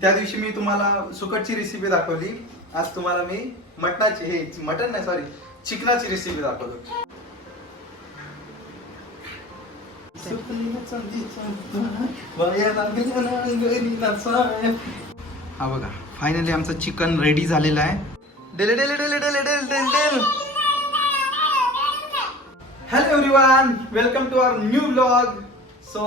त्या दिवशी मी तुम्हाला सुकटची रेसिपी दाखवली. आज तुम्हाला मी मटणाची हे मटण नाही सॉरी चिकनाची रेसिपी दाखवतो. हा बघा फायनली आमचं चिकन रेडी झालेलं आहे. डेले डेले डेले डेले डेल डेल del hello everyone welcome to our new blog so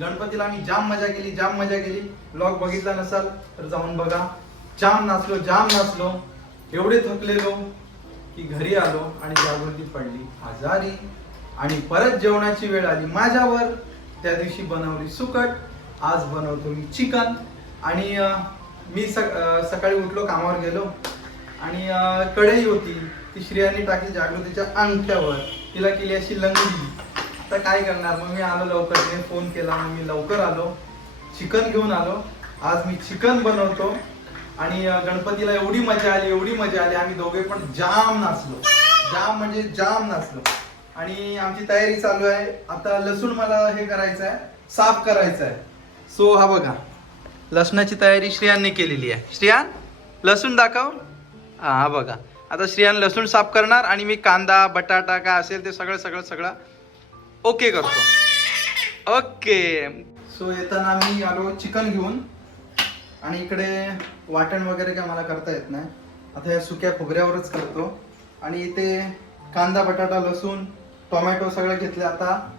गणपतीला आम्ही जाम मजा केली जाम मजा केली. ब्लॉग बघितला नसाल तर जाऊन बघा. जाम नाचलो जाम नाचलो. एवढे थकलेलो की घरी आलो आणि जागृती पडली. आजारी. आणि परत जेवणाची वेळ आली. माझ्यावर त्या दिवशी बनवली सुकट. आज बनवतो मी चिकन. आणि मी सक सकाळी उठलो कामावर गेलो. आणि कढई होती. ती श्रेयाने टाकली जागृतीच्या अंगठ्यावर. तिला केली अशी लंगडी. तर काय करणार? मग मी आलो लवकर तिने फोन केला मग मी लवकर आलो. चिकन घेऊन आलो. आज मी चिकन बनवतो. आणि गणपतीला एवढी मजा आली एवढी मजा आली. आम्ही दोघे पण जाम नाचलो. जाम म्हणजे जाम नाचलो. आणि आमची तयारी चालू आहे. आता लसूण मला हे करायचं आहे साफ करायचं आहे सो हा बघा. लसणाची तयारी श्रियांनी केलेली आहे. श्रियान लसूण दाखव. हा हा बघा. आता श्रियान लसूण साफ करणार आणि मी कांदा बटाटा काय असेल ते सगळं सगळं सगळं ओके करतो. ओके. सो येताना मी आलो चिकन घेऊन आणि इकडे वाटण वगैरे काय मला करता येत नाही. आता या सुक्या खोबऱ्यावरच करतो. आणि इथे कांदा बटाटा लसूण टोमॅटो सगळं घेतले. आता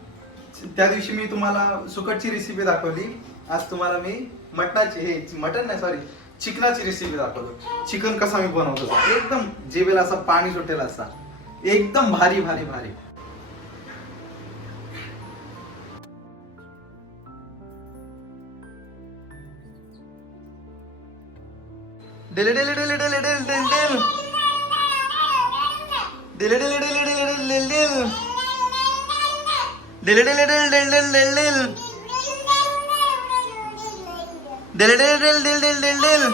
त्या दिवशी मी तुम्हाला सुकटची रेसिपी दाखवली. आज तुम्हाला मी मटणाची हे मटण नाही सॉरी चिकनाची रेसिपी दाखवतो. चिकन कसा मी बनवतो? एकदम जेवेला असा पाणी सुटेल असा. एकदम भारी भारी भारी. ഡെലി ഡെലി ഡെലി ഡെലി ഡെലി ഡെലി ഡെൽ ഡെലി ഡെലി ഡെലി ഡെലി ഡെലി ഡെൽ ഡെലി ഡെലി ഡെൽ ഡെൽ ഡെൽ ഡെൽ ഡെൽ ഡെലി ഡെലി ഡെൽ ഡെൽ ഡെൽ ഡെൽ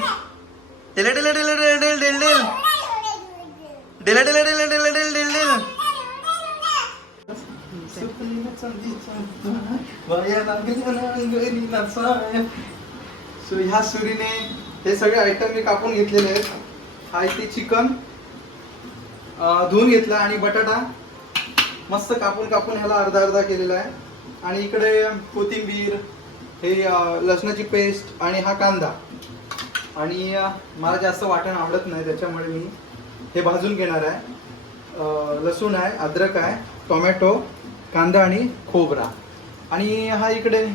ഡെൽ ഡെലി ഡെലി ഡെലി ഡെൽ ഡെൽ ഡെൽ ഡെൽ ഡെലി ഡെലി ഡെലി ഡെലി ഡെൽ ഡെൽ ഡെൽ So ह्या सुरीने हे सगळे आयटम मी कापून घेतलेले आहेत. हा इथे चिकन धुवून घेतला आणि बटाटा मस्त कापून कापून ह्याला अर्धा अर्धा केलेला आहे. आणि इकडे कोथिंबीर हे लसणाची पेस्ट आणि हा कांदा. आणि मला जास्त वाटण आवडत नाही त्याच्यामुळे मी हे भाजून घेणार आहे. लसूण आहे अद्रक आहे टोमॅटो कांदा आणि खोबरा. आणि हा इकडे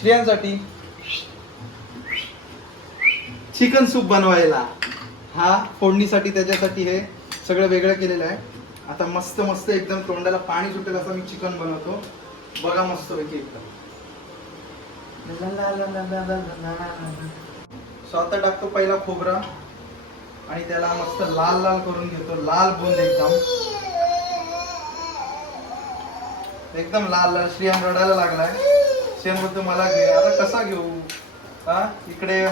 श्रियांसाठी चिकन सूप बनवायला. हा फोडणीसाठी त्याच्यासाठी हे सगळं वेगळं केलेलं आहे. आता मस्त मस्त एकदम तोंडाला पाणी सुटेल असं मी चिकन बनवतो. बघा मस्त पैकी एकदम. स्वतः टाकतो पहिला खोबरा. आणि त्याला मस्त लाल लाल करून घेतो. लाल बोंद एकदम. एकदम लाल लाल. श्रीयाम रडायला लागलाय. श्रीयाम बोलतो मला घे. आता कसा घेऊ? हा? इकडे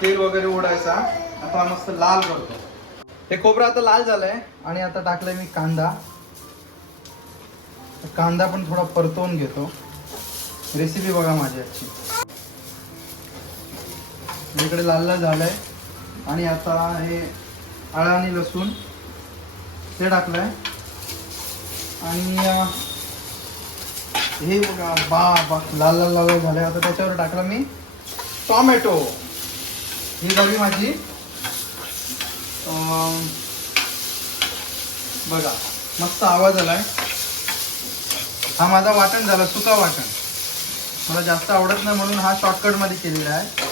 तेल वगैरे ओढायचा. आता मस्त लाल करतो. हे खोबरं आता लाल झालंय आणि आता टाकलंय मी कांदा. कांदा पण थोडा परतवून घेतो. रेसिपी बघा माझी आजची. इकडे लाल लाल झालंय. आणि आता हे आळा आणि लसूण ते टाकलंय. आणि हे बघा बा बा लाल लाल लाल झालंय. आता त्याच्यावर टाकलं मी टोमॅटो. ही झाली माझी. बघा मस्त आवाज आलाय. हा माझा वाटण झाला सुका वाटण मला जास्त आवडत नाही म्हणून हा शॉर्टकटमध्ये केलेला आहे.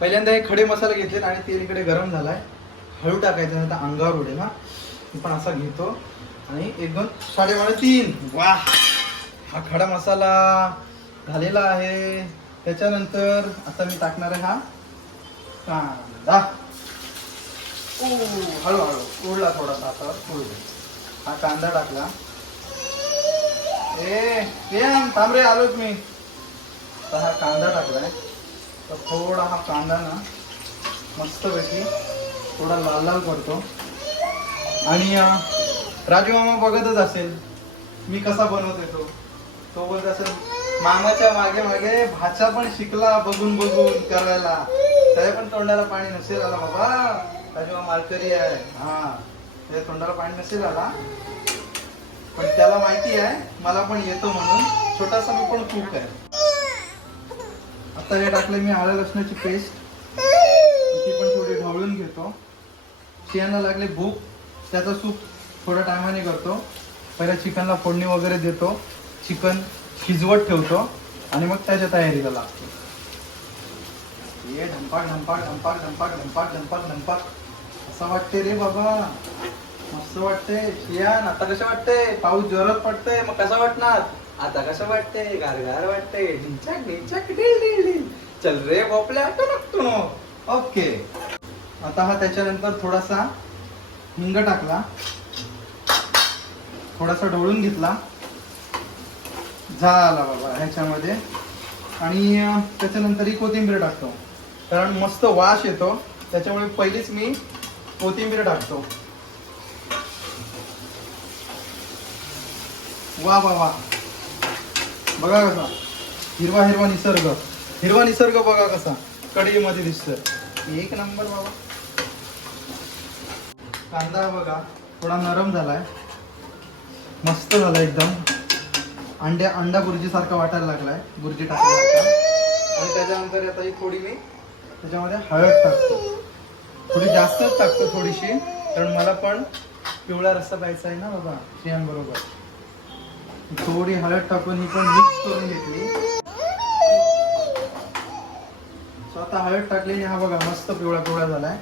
पहिल्यांदा हे खडे मसाले घेतलेत आणि तेल इकडे गरम झालाय. हळू टाकायचं नाही तर अंगावर उडेल ना मी पण असा घेतो. आणि एक दोन साडेबारा तीन. वा हा खडा मसाला झालेला आहे. त्याच्यानंतर आता मी टाकणार आहे हा. कांदा ओ हळूहळू उडला थोडासा आता उडू दे. हा कांदा टाकला ए प्रियान थांब आलोच मी तर हा कांदा टाकलाय तर थोडा हा कांदा ना मस्तपैकी थोडा लाल लाल पडतो आणि राजू मामा बघतच असेल मी कसा बनवत येतो तो बोलत असेल मामाच्या मागे मागे भाचा पण शिकला बघून बघून करायला त्याच्या पण तोंडाला पाणी नसेल आला बाबा. त्याच्या मालकरी आहे. हा. त्याच्या तोंडाला पाणी नसेल आला. पण त्याला माहिती आहे मला पण येतो म्हणून. छोटासा मी पण खूप आहे. आता हे टाकले मी हळद लसणाची पेस्ट ती पण थोडी ढवळून घेतो. शियांना लागले भूक. त्याचा सूप थोड्या टायमाने करतो. पहिल्या चिकनला फोडणी वगैरे देतो. चिकन शिजवत ठेवतो. आणि मग त्याच्या तयारीला लागतो. ये ढंपाक ढंपाक ढंपाक ढंपाक ढंपाक ढंपाक ढंपाक असं वाटते रे बाबा. मस्त वाटते शियान आता कसं वाटते पाऊस जोरात पडतोय मग कसं वाटणार? आता कसं वाटते गारगार वाटते ढिंचाक ढिंचाक डिल डिल डिल चल रे भोपल्या टुनुक ओके. आता हा त्याच्यानंतर थोडासा हिंग टाकला. थोडासा ढवळून घेतला. झाला बाबा ह्याच्यामध्ये. आणि त्याच्यानंतर ही कोथिंबीर टाकतो. कारण मस्त वास येतो. त्याच्यामुळे पहिलीच मी कोथिंबीर टाकतो. वा वा वा. बघा कसा. हिरवा हिरवा निसर्ग. हिरवा निसर्ग बघा कसा. कढईमध्ये दिसतोय. एक नंबर बाबा. कांदा बघा. थोडा नरम झालाय. मस्त झाला एकदम. अंड्या अंडा बुर्जी सारखा वाटायला लागलाय. बुर्जी टाकायला आणि त्याच्यानंतर आता ही थोडी मी त्याच्यामध्ये हळद टाकतो. थोडी जास्तच टाकतो थोडीशी कारण मला पण पिवळा रस्सा प्यायचा आहे ना बाबा श्रियान थोडी हळद टाकून ही पण मिक्स करून घेतली. सो आता हळद टाकली हा बघा मस्त पिवळा पिवळा झालाय.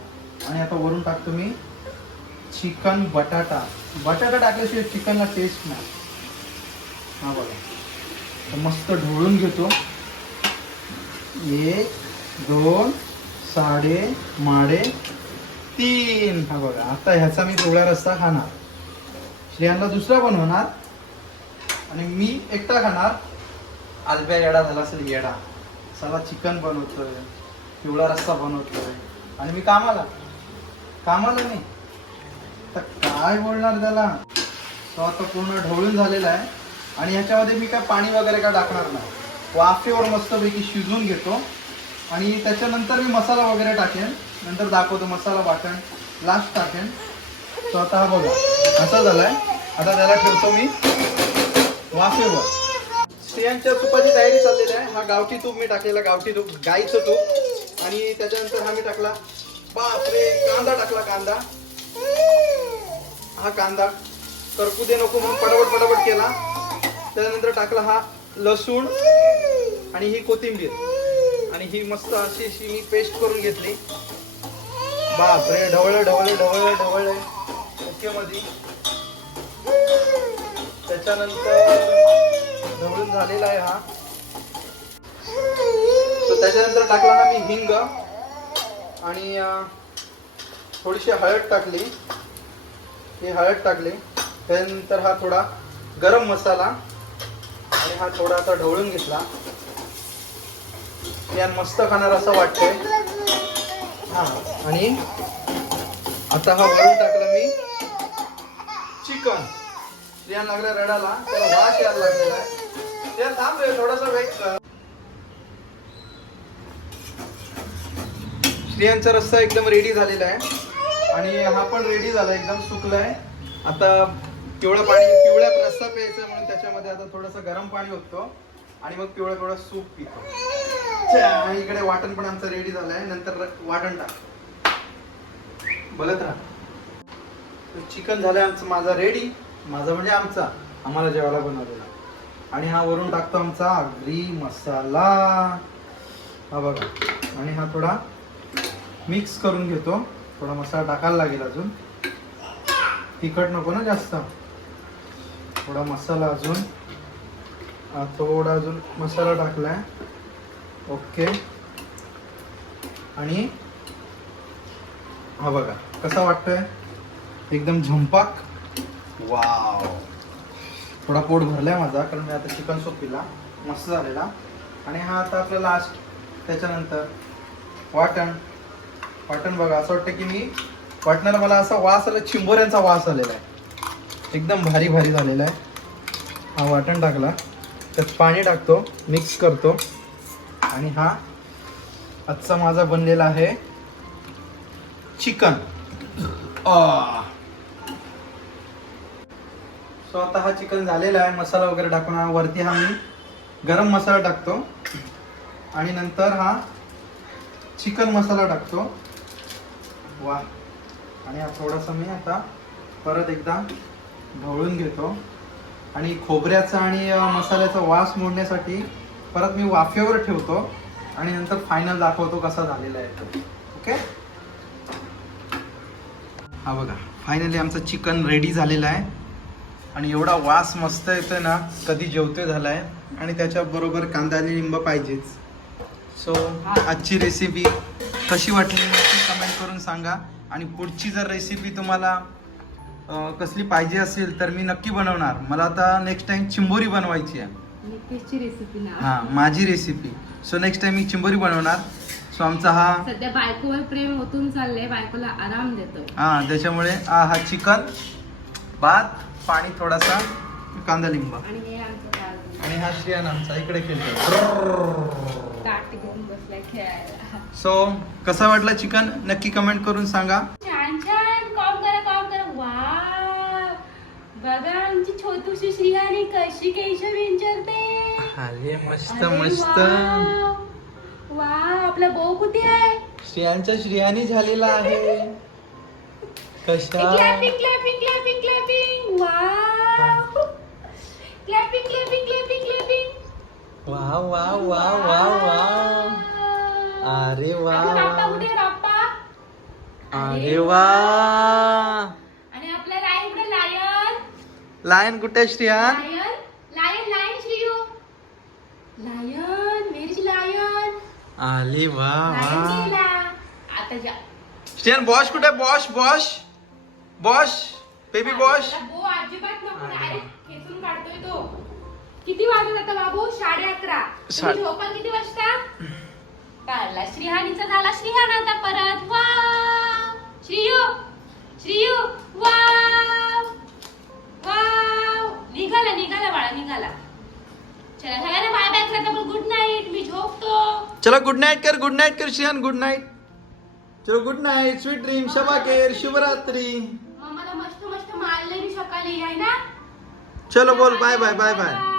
आणि आता वरून टाकतो मी चिकन बटाटा. बटाटा टाकल्याशिवाय चिकनला टेस्ट नाही. हा बघा. मस्त ढोळून घेतो. एक दोन साडे माडे तीन. हा बघा आता ह्याचा मी पिवळा रस्ता खाणार. श्रेयांना दुसरा बनवणार. आणि मी एकटा खाणार. आलब्या येडा झाला असेल येडा. सगळा चिकन बनवतोय. पिवळा रस्सा बनवतोय. आणि मी कामाला. कामाला नाही. तर काय बोलणार त्याला? तो आता पूर्ण ढवळून झालेला आहे. आणि ह्याच्यामध्ये मी काय पाणी वगैरे काय टाकणार नाही. वाफेवर मस्तपैकी शिजून घेतो. आणि त्याच्यानंतर मी मसाला वगैरे टाकेन. नंतर दाखवतो मसाला वाटण. लास्ट टाकेन. स्वतः आता हा बघा. असा झालाय. आता त्याला ठेवतो मी. वाफेवर. स्त्रियांच्या तुपाची तयारी चाललेली आहे. हा गावठी तूप मी टाकलेला गावठी तूप गाईचं तूप. आणि त्याच्यानंतर हा मी टाकला. बापरे कांदा टाकला कांदा. हा कांदा. करकू दे नको म्हणून पटापट पटापट केला. त्यानंतर टाकला हा लसूण आणि ही कोथिंबीर. आणि ही मस्त अशी अशी मी पेस्ट करून घेतली. बापरे ढवळे ढवळे ढवळ ढवळे. ओके मध्ये त्याच्यानंतर ढवळून झालेला आहे हा. तर त्याच्यानंतर टाकला ना मी हिंग आणि थोडीशी हळद टाकली. ही हळद टाकली. त्यानंतर हा थोडा गरम मसाला आणि हा थोडा आता ढवळून घेतला. यान मस्त खाणार असं वाटतंय. हा आणि आता हा वरून टाकलं मी चिकन. रियान लागला रडाला त्याला वास यायला लागलेला आहे. त्या थांब रे थोडासा वेट कर. स्त्रियांचा रस्सा एकदम रेडी झालेला आहे. आणि हा पण रेडी झाला एकदम सुकलाय. आता पिवळा पाणी पिवळ्या रस्सा प्यायचा म्हणून त्याच्यामध्ये आता थोडंसं गरम पाणी होतो आणि मग पिवळा पिवळा सूप पितो. आणि इकडे वाटण पण आमचं रेडी झालंय. नंतर वाटण टाक. बघत राहा. चिकन झालंय आमचं माझा रेडी माझा म्हणजे आमचा. आम्हाला जेवायला बनवलेला. आणि हा वरून टाकतो आमचा आगरी मसाला. हा बघा. आणि हा थोडा मिक्स करून घेतो. थोडा मसाला टाकायला लागेल अजून. तिखट नको ना जास्त. थोडा मसाला अजून. थोडा अजून मसाला टाकलाय. ओके. आणि हा बघा कसा वाटतोय? एकदम झंपाक. वाव. थोडा पोट भरलाय माझा कारण मी आता चिकन सूप पिला मस्त झालेला. आणि हा आता आपला लास्ट त्याच्यानंतर वाटण. वाटण बघा असं वाटतं की मी वाटणाला मला असा वास आला चिंबोऱ्यांचा वास आलेला आहे. एकदम भारी भारी झालेला आहे. हा वाटण टाकला. त्यात पाणी टाकतो मिक्स करतो. आणि हा आजचा माझा बनलेला आहे चिकन. सो आता हा चिकन झालेला आहे. मसाला वगैरे टाकून वरती हा मी गरम मसाला टाकतो. आणि नंतर हा चिकन मसाला टाकतो. वा. आणि हा थोडासा मी आता परत एकदा ढवळून घेतो. आणि खोबऱ्याचा आणि मसाल्याचा वास मोडण्यासाठी परत मी वाफेवर ठेवतो आणि नंतर फायनल दाखवतो कसा झालेला आहे तो. ओके हा बघा फायनली आमचं चिकन रेडी झालेलं आहे. आणि एवढा वास मस्त येतोय ना कधी जेवतोय झालाय. आणि त्याच्याबरोबर कांदा आणि लिंब पाहिजेच. सो आजची रेसिपी कशी वाटली नक्की कमेंट करून सांगा. आणि पुढची जर रेसिपी तुम्हाला कसली पाहिजे असेल तर मी नक्की बनवणार. मला आता नेक्स्ट टाइम चिंबोरी बनवायची आहे. नितीशची रेसिपी ना. हा माझी रेसिपी सो नेक्स्ट टाइम मी चिंबोरी बनवणार. सो आमचा हा सध्या बायकोवर प्रेम होतून चाललंय बायकोला आराम देतोय हा त्याच्यामुळे हा हा चिकन भात पाणी थोडासा कांदा लिंब. आणि हे आमचं बाळ आणि हा श्रियान आमचा इकडे खेळतो ताट घेऊन बसलाय खेळायला. सो कसा वाटला चिकन? नक्की कमेंट करून सांगा. छान छान कॉम करा कॉम करा वा बघा आमची छोटूशी कशी केश विंचरते. आले मस्त अरे मस्त. वाव. वाव आपला भाऊ कुठे आहे? श्रियांच्या श्रियानी झालेला आहे. कशा? Clapping clapping clapping clapping. Wow. Clapping clapping clapping clapping. वा वा वा वा वा अरे वा वा. कुठे आहे अरे वा आणि आपला लायन कुठे लायन लायन कुठे Shriyan lion lion lion Shriyu lion मेरी लायन आली वा लायन वा. गेला आता जा. श्रियान बॉश कुठे? बॉश बॉश बॉश बेबी बॉश बो अजिबात नको. डायरेक्ट खेचून काढतोय तो. किती वाजत आता बाबू? साडे अकरा. तुम्ही झोपाल किती वाजता? काढला श्रीहानीचा झाला. श्रीहान आता परत. वाव श्रीयू श्रीयू वाव चलो गुड नाईट कर गुड नाईट कर श्रियान गुड नाईट चलो गुड नाईट स्वीट ड्रीम शबा केर शुभरात्री. मस्त मस्त मारले मी सकाळी आहे ना? चलो बोल बाय बाय बाय बाय